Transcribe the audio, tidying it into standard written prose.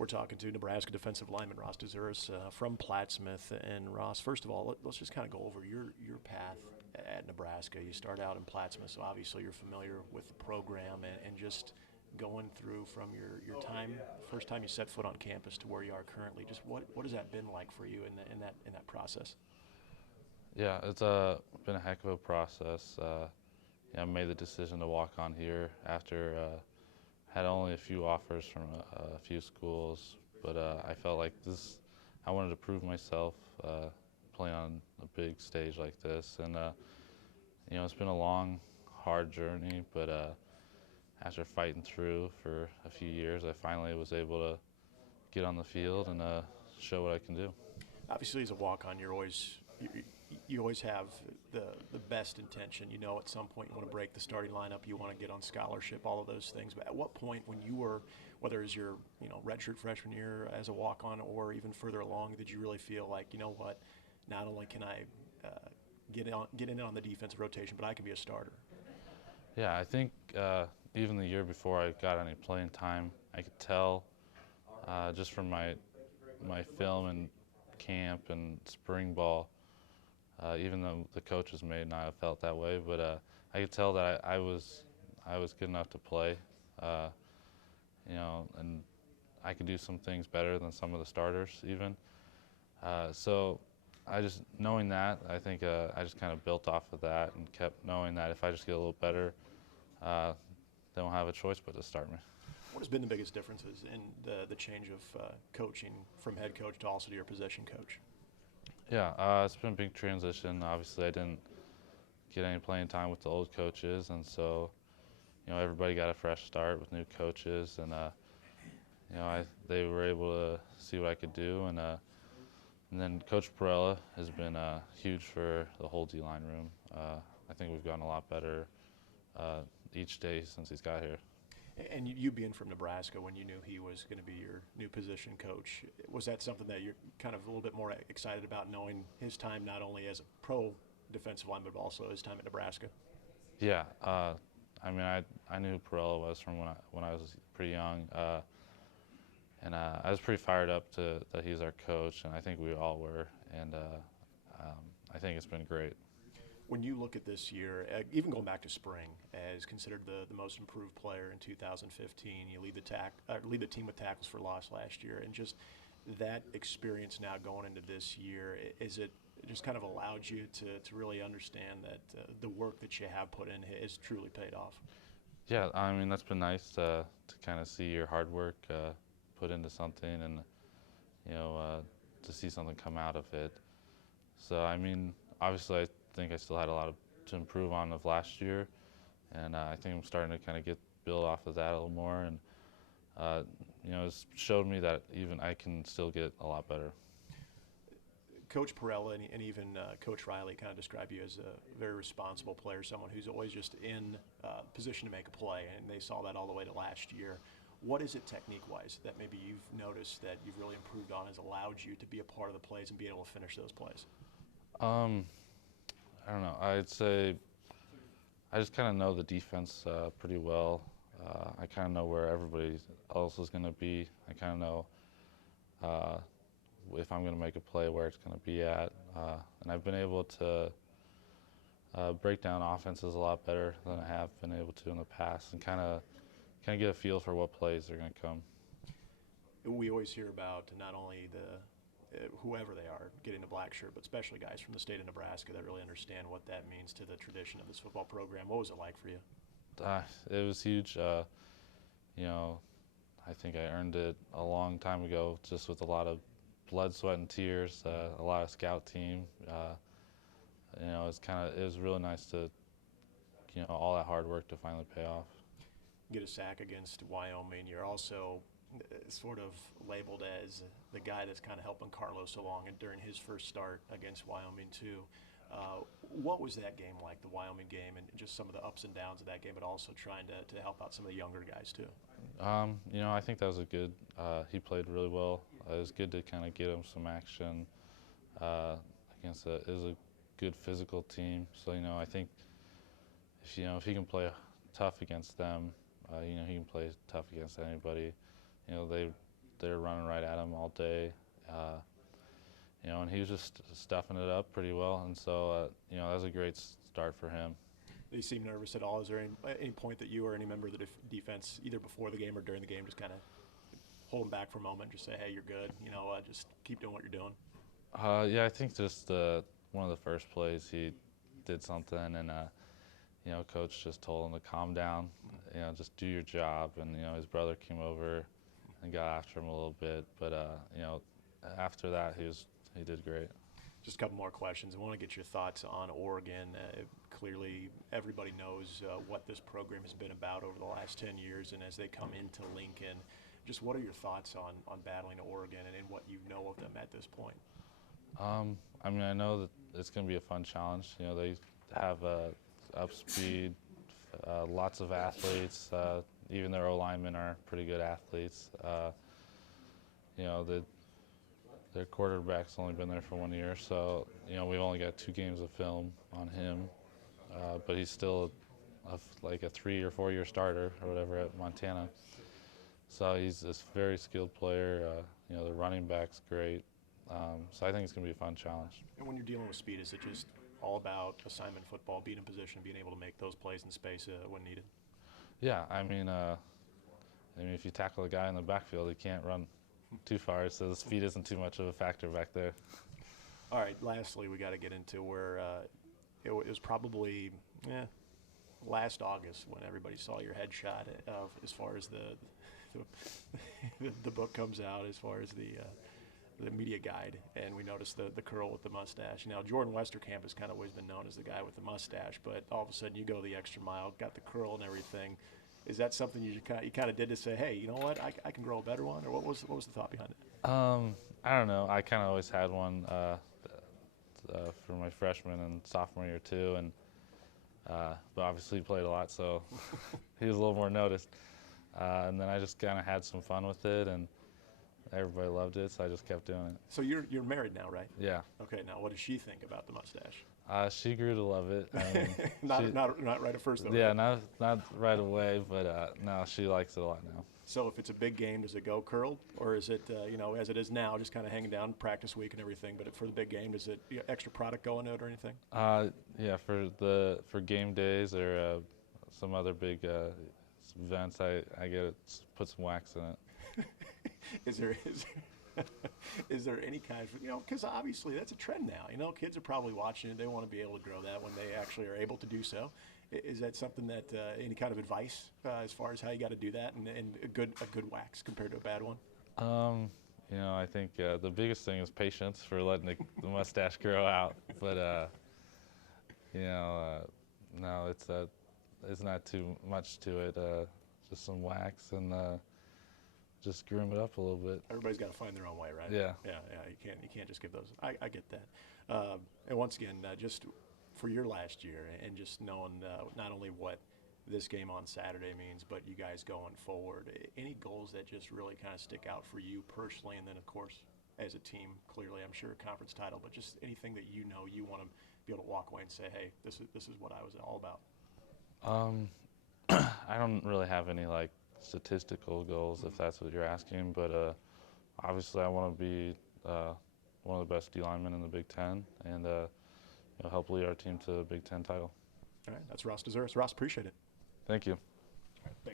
We're talking to Nebraska defensive lineman Ross Dzuris from Plattsmouth. And Ross, first of all, let's just kind of go over your path at Nebraska. You start out in Plattsmouth, so obviously you're familiar with the program and just going through from your time, first time you set foot on campus to where you are currently. Just what has that been like for you in that process? Yeah, it's been a heck of a process. Yeah, I made the decision to walk on here after had only a few offers from a few schools, but I felt like this. I wanted to prove myself playing on a big stage like this, and it's been a long, hard journey. But after fighting through for a few years, I finally was able to get on the field and show what I can do. Obviously, as a walk-on, you always have the best intention. You know, at some point you want to break the starting lineup, you want to get on scholarship, all of those things. But at what point, when you were, whether it's your redshirt freshman year as a walk-on or even further along, did you really feel like, you know what, not only can I get in on the defensive rotation, but I can be a starter? Yeah, I think even the year before I got any playing time, I could tell just from my film and camp and spring ball. Even though the coaches may not have felt that way, but I could tell that I was good enough to play, uh, and I could do some things better than some of the starters even. So I just knowing that, I think I just kind of built off of that and kept knowing that if I just get a little better, they won't have a choice but to start me. What has been the biggest differences in the change of coaching from head coach to also to your position coach? Yeah, it's been a big transition. Obviously, I didn't get any playing time with the old coaches, and so everybody got a fresh start with new coaches, and they were able to see what I could do, and then Coach Perella has been huge for the whole D-line room. I think we've gotten a lot better each day since he's got here. And you being from Nebraska, when you knew he was going to be your new position coach, was that something that you're kind of a little bit more excited about, knowing his time not only as a pro defensive lineman, but also his time at Nebraska? Yeah, I mean, I knew who Perella was from when I was pretty young, and I was pretty fired up that he's our coach, and I think we all were, and I think it's been great. When you look at this year, even going back to spring, as considered the most improved player in 2015, you lead the team with tackles for loss last year, and just that experience now going into this year, is it just kind of allowed you to really understand that the work that you have put in has truly paid off? Yeah, I mean that's been nice to kind of see your hard work put into something, and to see something come out of it. So I mean, obviously I think I still had a lot to improve on of last year, and I think I'm starting to kind of build off of that a little more, and it's showed me that even I can still get a lot better. Coach Perella and even Coach Riley kind of describe you as a very responsible player, someone who's always just in position to make a play, and they saw that all the way to last year. What is it technique-wise that maybe you've noticed that you've really improved on has allowed you to be a part of the plays and be able to finish those plays? I don't know. I'd say I just kind of know the defense pretty well. I kind of know where everybody else is going to be. I kind of know uh, if I'm going to make a play, where it's going to be at. And I've been able to break down offenses a lot better than I have been able to in the past, and kind of get a feel for what plays are going to come. We always hear about not only whoever they are getting a black shirt, but especially guys from the state of Nebraska that really understand what that means to the tradition of this football program. What was it like for you? It was huge. You know, I think I earned it a long time ago, just with a lot of blood, sweat, and tears. A lot of scout team. It was really nice to, all that hard work to finally pay off. Get a sack against Wyoming. You're also sort of labeled as the guy that's kind of helping Carlos along and during his first start against Wyoming too. What was that game like, the Wyoming game, and just some of the ups and downs of that game, but also trying to help out some of the younger guys too? I think that was a good. He played really well. It was good to kind of get him some action uh, against it was a good physical team. So I think if he can play tough against them, he can play tough against anybody. They they were running right at him all day. And he was just stuffing it up pretty well, and so that was a great start for him. Did he seem nervous at all? Is there any point that you or any member of the defense, either before the game or during the game, just kind of hold him back for a moment, just say, hey, you're good, just keep doing what you're doing? Yeah, I think just one of the first plays he did something, and coach just told him to calm down, just do your job, and his brother came over and got after him a little bit, but after that he did great. Just a couple more questions. I want to get your thoughts on Oregon. Clearly, everybody knows what this program has been about over the last 10 years, and as they come into Lincoln, just what are your thoughts on battling Oregon and what you know of them at this point? I know that it's going to be a fun challenge. They have up speed, lots of athletes. Even their O-linemen are pretty good athletes. Their quarterback's only been there for 1 year, so we've only got 2 games of film on him, but he's still like a 3 or 4 year starter or whatever at Montana. So he's this very skilled player. The running back's great. So I think it's going to be a fun challenge. And when you're dealing with speed, is it just all about assignment football, being in position, being able to make those plays in space when needed? Yeah, if you tackle a guy in the backfield, he can't run too far, so the speed isn't too much of a factor back there. All right, lastly, we got to get into where it was probably last August when everybody saw your headshot as far as the book comes out, as far as the media guide, and we noticed the curl with the mustache. Now, Jordan Westerkamp has kind of always been known as the guy with the mustache, but all of a sudden you go the extra mile, got the curl and everything. Is that something you kind of did to say, hey, you know what, I can grow a better one, or what was the thought behind it? I don't know. I kind of always had one for my freshman and sophomore year too, and but obviously he played a lot, so he was a little more noticed. And then I just kind of had some fun with it, and everybody loved it, so I just kept doing it. So you're married now, right? Yeah. Okay. Now, what does she think about the mustache? She grew to love it. Not right at first, though. Yeah, right? not right away, but no, she likes it a lot now. So if it's a big game, does it go curled, or is it as it is now, just kind of hanging down practice week and everything? But for the big game, does it extra product go into it or anything? Yeah, for game days or some other big events, I put some wax in it. Is there any kind of, because obviously that's a trend now. Kids are probably watching it. They want to be able to grow that when they actually are able to do so. Is that something that any kind of advice as far as how you got to do that and a good wax compared to a bad one? I think the biggest thing is patience for letting the mustache grow out. But no, it's not too much to it. Just some wax and just groom it up a little bit. Everybody's got to find their own way, right? Yeah. Yeah. You can't just give those. I get that. And once again, just for your last year and just knowing not only what this game on Saturday means, but you guys going forward, any goals that just really kind of stick out for you personally, and then of course as a team, clearly I'm sure a conference title, but just anything that you want to be able to walk away and say, hey, this is what I was all about. I don't really have any statistical goals, if that's what you're asking, but obviously I want to be one of the best D linemen in the Big Ten, and help lead our team to a Big Ten title. All right, that's Ross Dzuris. Ross, appreciate it. Thank you.